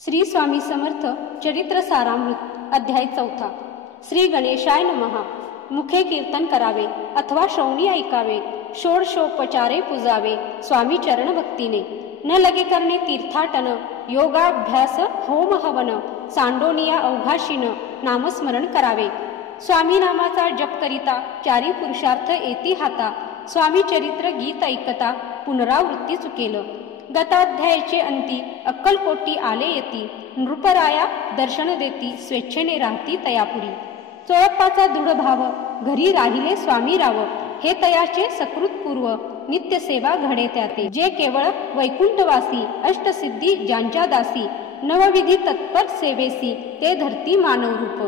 श्री स्वामी समर्थ चरित्र सारामृत अध्याय 4. श्री गणेशाय नमः. मुखे कीर्तन करावे अथवा श्रवणी ऐकावे, षोडशोपचारे पूजावे स्वामी चरण भक्तीने. न लगे करणे तीर्थाटन, योगाभ्यास होम हवन, सांडोनिया अवघाशीन नामस्मरण करावे. स्वामी नामाचा जप करिता चारी पुरुषार्थ येती हाता. स्वामी चरित्र गीत ऐकता पुनरावृत्ती चुकेल. गताध्यायाचे अंती अक्कलकोटी आले येती. नृपराया दर्शन देती, स्वेच्छेने राहती तयापुरी. चोळप्पाचा दृढ भाव घरी राहिले स्वामी राव. हे तयाचे सकृतपूर्व नित्य सेवा घडे त्याते. जे केवळ वैकुंठवासी अष्टसिद्धी ज्यांच्या दासी. नवविधी तत्पर सेवेसी ते धरती मानव रूप.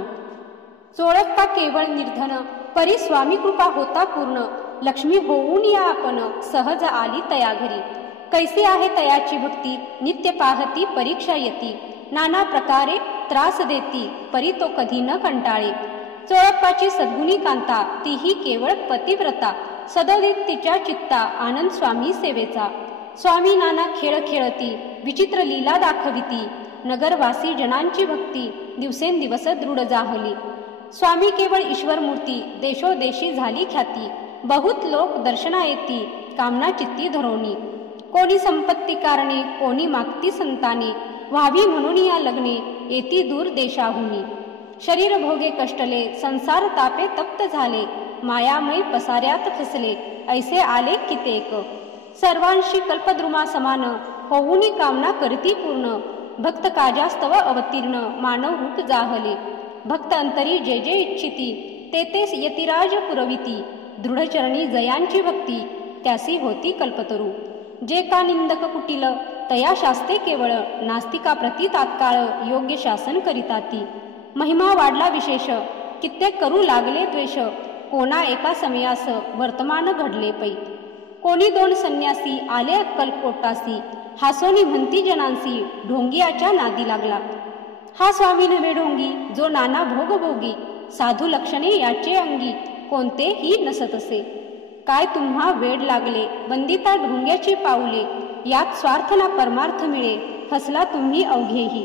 चोळप्पा केवळ निर्धन परी स्वामी कृपा होता पूर्ण. लक्ष्मी होऊन या आपण सहज आली तया घरी. कैसी आहे तयाची भक्ती नित्य पाहती परीक्षा येती. नाना प्रकारे त्रास देती परी तो कधी न कंटाळे. चोळप्पाची सद्गुणी कांता तीही केवळ पतिव्रता. सदोदित तिच्या चित्ता आनंद स्वामी सेवेचा. स्वामी नाना खेळ खेळती विचित्र लीला दाखविती. नगरवासी जनांची भक्ती दिवसेंदिवस दृढ जाहली. स्वामी केवळ ईश्वर मूर्ती देशोदेशी झाली ख्याती. बहुत लोक दर्शना येती कामना चित्ती धरोनी. कोणी संपत्ती कारणे कोणी मागती संताने. व्हावी म्हणून या लग्ने येती दूर देशाहुनी. शरीर भोगे कष्टले संसार तापे तप्त झाले. मायामय पसाऱ्यात फसले ऐसे आले कितेक. सर्वांशी कल्पद्रुमा समान होऊनी कामना करती पूर्ण. भक्त काजास्तव अवतीर्ण मानव रूप जाहले. भक्त अंतरी जे जे इच्छिती ते तेच यतिराज पुरविती. दृढचरणी जयांची भक्ती त्यासी होती कल्पतरू. जे का निंदक कुटील तया शास्ते केवळ. नास्तिका प्रती तात्काळ योग्य शासन करिता ती. महिमा वाढला विशेष कित्येक करू लागले द्वेष. कोणा एका समयास वर्तमान घडले पै. कोणी दोन संन्यासी आले अक्कलकोटासी. हासोनी म्हणती जनांसी ढोंगियाच्या नादी लागला. हा स्वामी नव्हे ढोंगी जो नाना भोग भोगी. साधू लक्षणे याचे अंगी कोणतेही नसतसे. काय तुम्हा वेड लागले वंदिता ढोंग्याची पाऊले. यात स्वार्थ ना परमार्थ मिळे फसला तुम्ही अवघेही.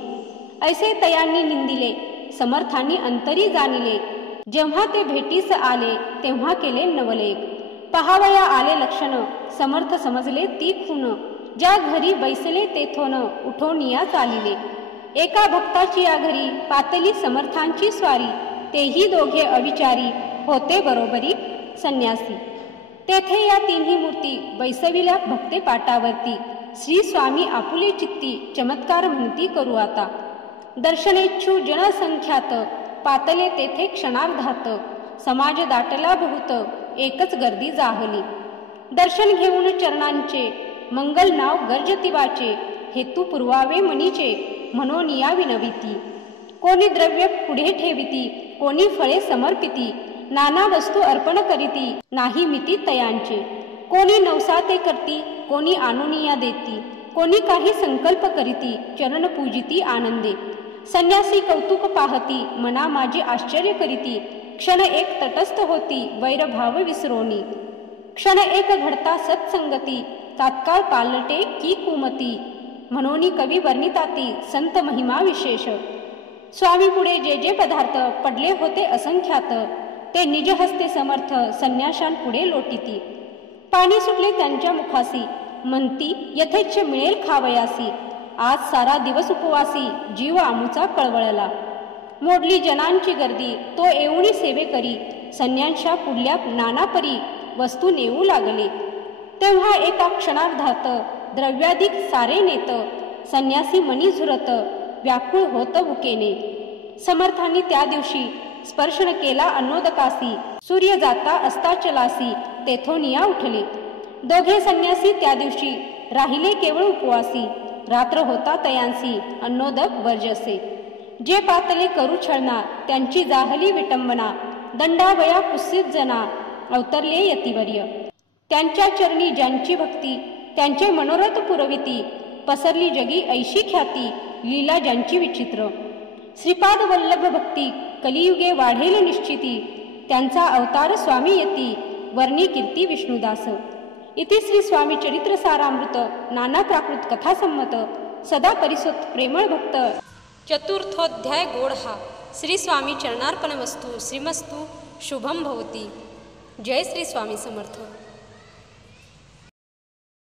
ऐसे तयांनी निंदिले समर्थांनी अंतरी जाणिले. जेव्हा ते भेटीस आले तेव्हा केले नवलेख. पहावया आले लक्षण समर्थ समजले ती खून. ज्या घरी बैसले तेथोन उठोनिया चालिले. एका भक्ताची या घरी पातली समर्थांची स्वारी. तेही दोघे अविचारी होते बरोबरी संन्यासी. तेथे या तिन्ही मूर्ती बैसविल्या भक्ते पाटावरती. श्री स्वामी आपुले चित्ती चमत्कार म्हणती करू आता. दर्शनेच्छू जनसंख्यात पातले तेथे क्षणार्धात. समाज दाटला बहुत एकच गर्दी जाहली. दर्शन घेऊन चरणांचे मंगल नाव गर्जतिवाचे. हेतू पुरवावे मनीचे म्हणून या विनविती. कोणी द्रव्य पुढे ठेविती कोणी फळे समर्पिती. नाना वस्तू अर्पण करीती नाही मिती तयांचे. कोणी नवसाते करती कोणी आणुनिया देती. कोणी काही संकल्प करीती चरण पूजिती आनंदे. संन्यासी कौतुक पाहती मना माझे आश्चर्य करीती. क्षण एक तटस्थ होती वैरभाव विसरोनी. क्षण एक घडता सत्संगती तात्काळ पालटे की कुमती. म्हणून कवी वर्णिताती संत महिमा विशेष. स्वामी पुढे जे जे पदार्थ पडले होते असंख्यात. ते निज हस्ते समर्थ संन्याशांपुढे लोटीती. पाणी सुटले त्यांच्या मुखासी म्हणती यथेच्छ मिळेल खावयासी. आज सारा दिवस उपवासी जीव आमुचा कळवळला. मोडली जनांची गर्दी तो येऊनी सेवे करी. संन्याशा पुढल्या नानापरी वस्तू नेऊ लागले. तेव्हा एका क्षणार्धात द्रव्याधिक सारे नेत. संन्यासी मनी झुरत व्याकुळ होत भुकेने. समर्थांनी त्या दिवशी स्पर्शन केला अन्नोदकासी. सूर्य जाता अस्ताचलासी तेथोनिया उठले. दोघे संन्यासी त्या दिवशी राहिले केवळ उपवासी. रात्र होता तयांसी अन्नोदक वर्जसे. जे पातले करू छळना त्यांची जाहली विटंबना. दंडावया कुत्सित जना अवतरले यतिवर्य. त्यांच्या चरणी ज्यांची भक्ती त्यांचे मनोरथ पुरविती. पसरली जगी ऐशी ख्याती लीला ज्यांची विचित्र. श्रीपाद वल्लभ भक्ती कलियुगे वाढेल निश्चिती. त्यांचा अवतार स्वामी येती वर्णी कीर्ती विष्णुदास. इति श्री स्वामी चरित्र सारामृत नाना प्राकृत कथा संमत सदा परिसुत प्रेमळ भक्त. चतुर्थोध्याय गोड हा. श्री स्वामी चरणार्पणमस्तु. श्रीमस्तु शुभम भवती. जय श्री स्वामी समर्थ.